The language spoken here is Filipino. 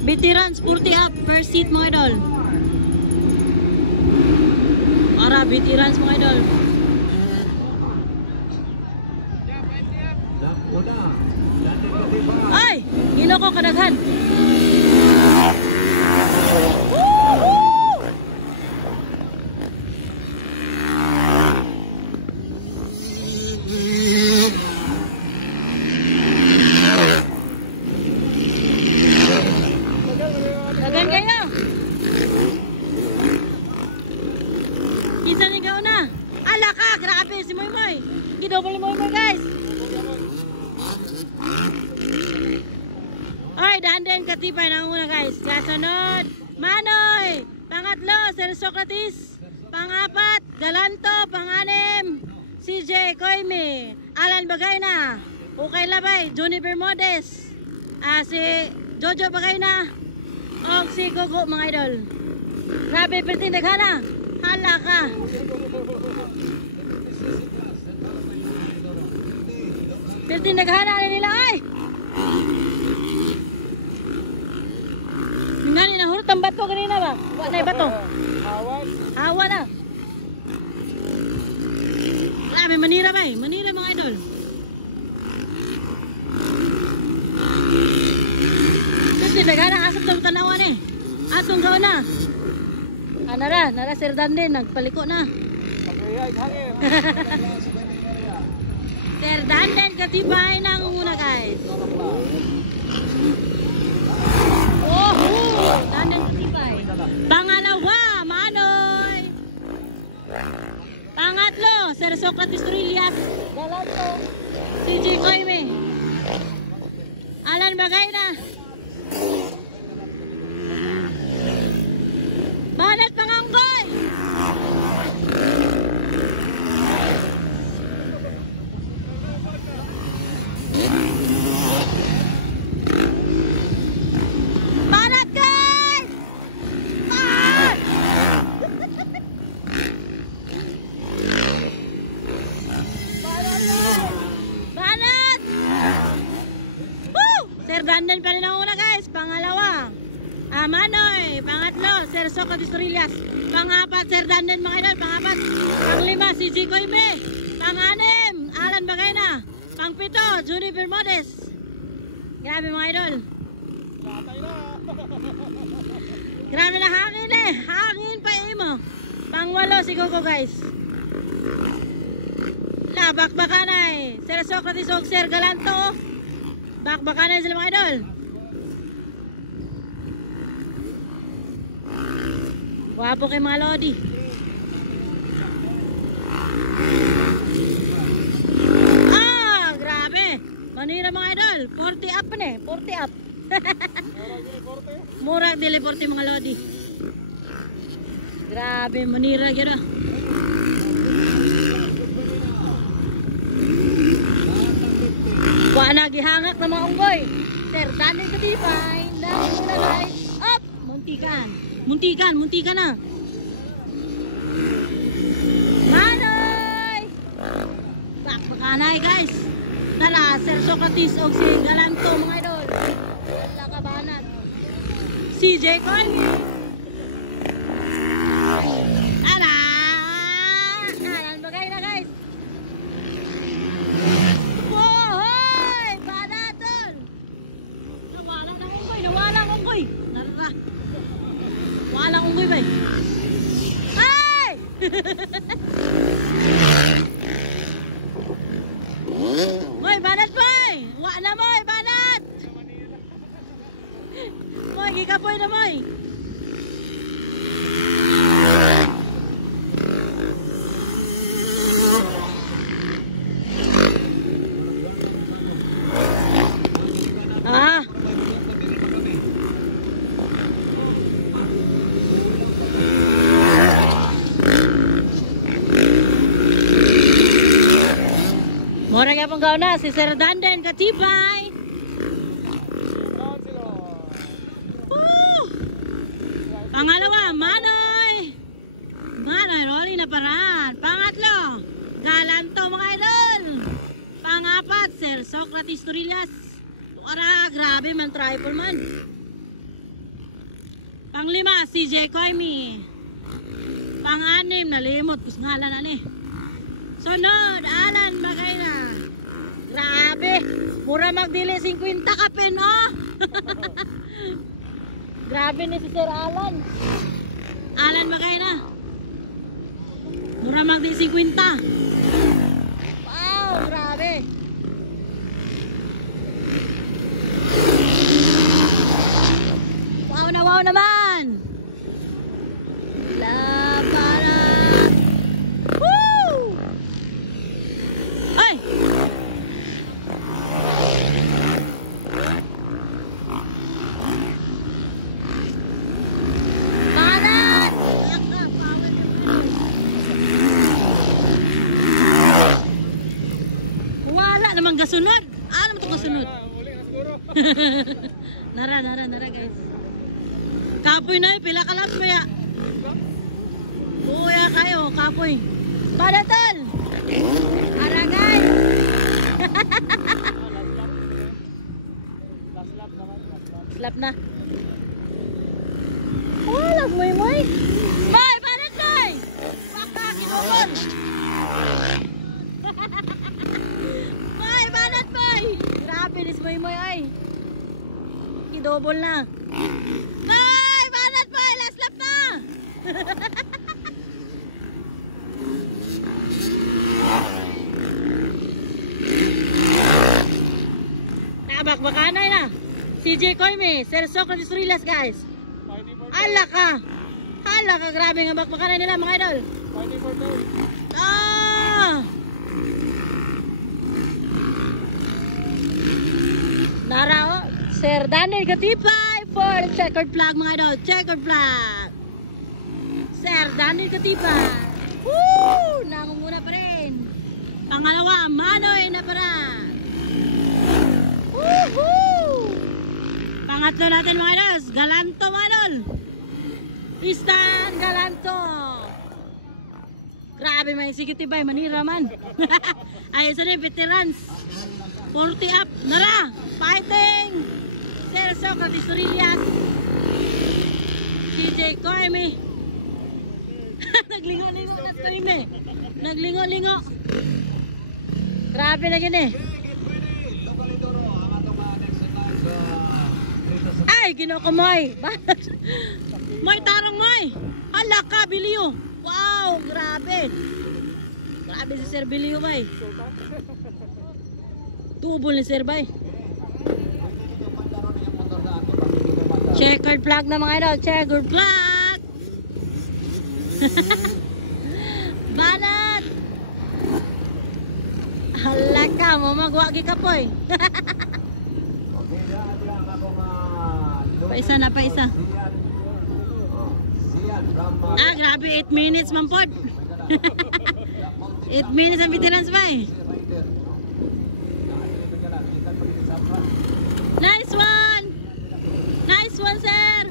Veterans 40 up per seat mga idol. Para veterans mga idol. Ay! Hino ko kadaghan. Dagan kayo. Kinsa ni ka una? Ala ka, grabe si Moy Moy. Gidobol ni Moy Moy guys. Ay, dahan-dahan katipay na una guys. Kasunod, Manoy. Pangatlo, Sir Socrates. Pangapat, Galanto. Panganim, CJ Koime. Alan Bagayna. Okay Labay, Johnny Bermudez. Si Jojo Bagayna. O si Gogo mga idol. Grabe, pertindag na. Hala ka. Pertindag na nila ay. Ngani na hurot ang bato kanina ba? Wala na bato. Hawa na. Grabe, Manila ba? Manila mga idol. Kasi nagana asap ng tanawan eh. Atong gawin na. Nara Sir Dan din, nagpaliko na. Sir Dan din, katibay na una guys. Oh, Dan din katibay. Pangalawa, Manoy. Pangatlo, Sir Socrates Trillias. Galanto, CJ Koime. Alan Bagayna. Banat Panganggoy. Banat guys. Banat. Woo! Sir Dandan pa rin ang una guys. Pangalawa, Manoy. Pangatlo, Sir Socrates Trillias. Pangapat, Sir Dandan mga idol. Pangapat. Panglima, si G. Koime. Panganim, Alan Bagayna. Pangpito, Johnny Bermudez. Grabe mga idol. Grabe na hangin eh. Hangin pa mo. Pangwalo si Gogo guys. Bakbakanay. Sir Socrates o Sir Galanto. Bakbakanay sila mga idol. Wapo kay mga lodi. Grabe. Manira mga idol. 40 up na eh. 40 up. Murag dili 40 mga lodi. Grabe. Manira gira. Wala gihangak na mga unggoy. Sir, dami ka di fine. Dami muna guys. Up. Muntikan. Muntikan na. Manoy! Bakbakanay guys. Tara, Sir Socrates o si Galanto mga idol. Lakabanat. CJ Koime. Tara! Alan Bagayna guys. Wohoy! Banatol! Nawala ng unggoy. Narara. Walang unggoy ba? Ay! Moy, banat boy! Wa na moy, banat! Moy, gikapoy na moy! Mora nga pang gauna si Sir Dandan katibay. Pangalawa, Manoy. Rolly na paran. Pangatlo, Galanto mga idol. Pangapat, Sir Socrates Trillias. Para grabe man, triple man. Pang-5, CJ Koimi. Pang-6, nalimot. Kus ngalan na ni. Sunod, Alan Magayna. Grabe. Mura magdili 50 kapin, oh. Grabe ni si Sir Alan. Alan Magayna. Mura magdili 50. Wow, grabe. Wow naman. Labanan. Woo! Ay! Banat! Wala namang gasunod. Ano mo ito gasunod? Nara guys. Kapoy na pila ka laps kaya. Kuya kayo, kapoy. Padatal. Ara guys. Slap na. Oh, lagmoy moy. Bay, padat bay. Baka kinukon. Bay, padat bay. Grabe nis moy moy ay. Kidobol na. Bay, padat bay, last lap na. Nabakbakanay na. CJ Koimi, Sir Socrates Rilas guys. Hala ka, grabe nga bakbakanay nila mga idol. Nara oh, Sir Daniel Katipay for checkered flag mga idol, checkered flag. Sir Daniel Katipay. Woo! Nangunguna pa rin. Pangalawa, Manoy na para. Woohoo! Pangatlo natin mga idol, Galanto mga idol. Stan Galanto. Grabe may executive ay manira man. Ayun sa rin, veterans. 40 up, nara, fighting. Sir Socrates Rilas. CJ Koimi. Naglingo-lingo na stream eh. Naglingo-lingo. Grabe na gini. Ay, kinukumoy. Moy, tarong moy. Hala ka, Bilio. Wow, grabe. Grabe si Sir Bilio bay. Tubol ni Sir bay. Checkered flag na mga idol. Checkered flag. Banat. Hala ka, mamagwagi ka po eh. Paisa na, paisa. Ah, grabe, 8 minutes man po. 8 minutes ang veterans ba eh. Nice one! Nice one, sir!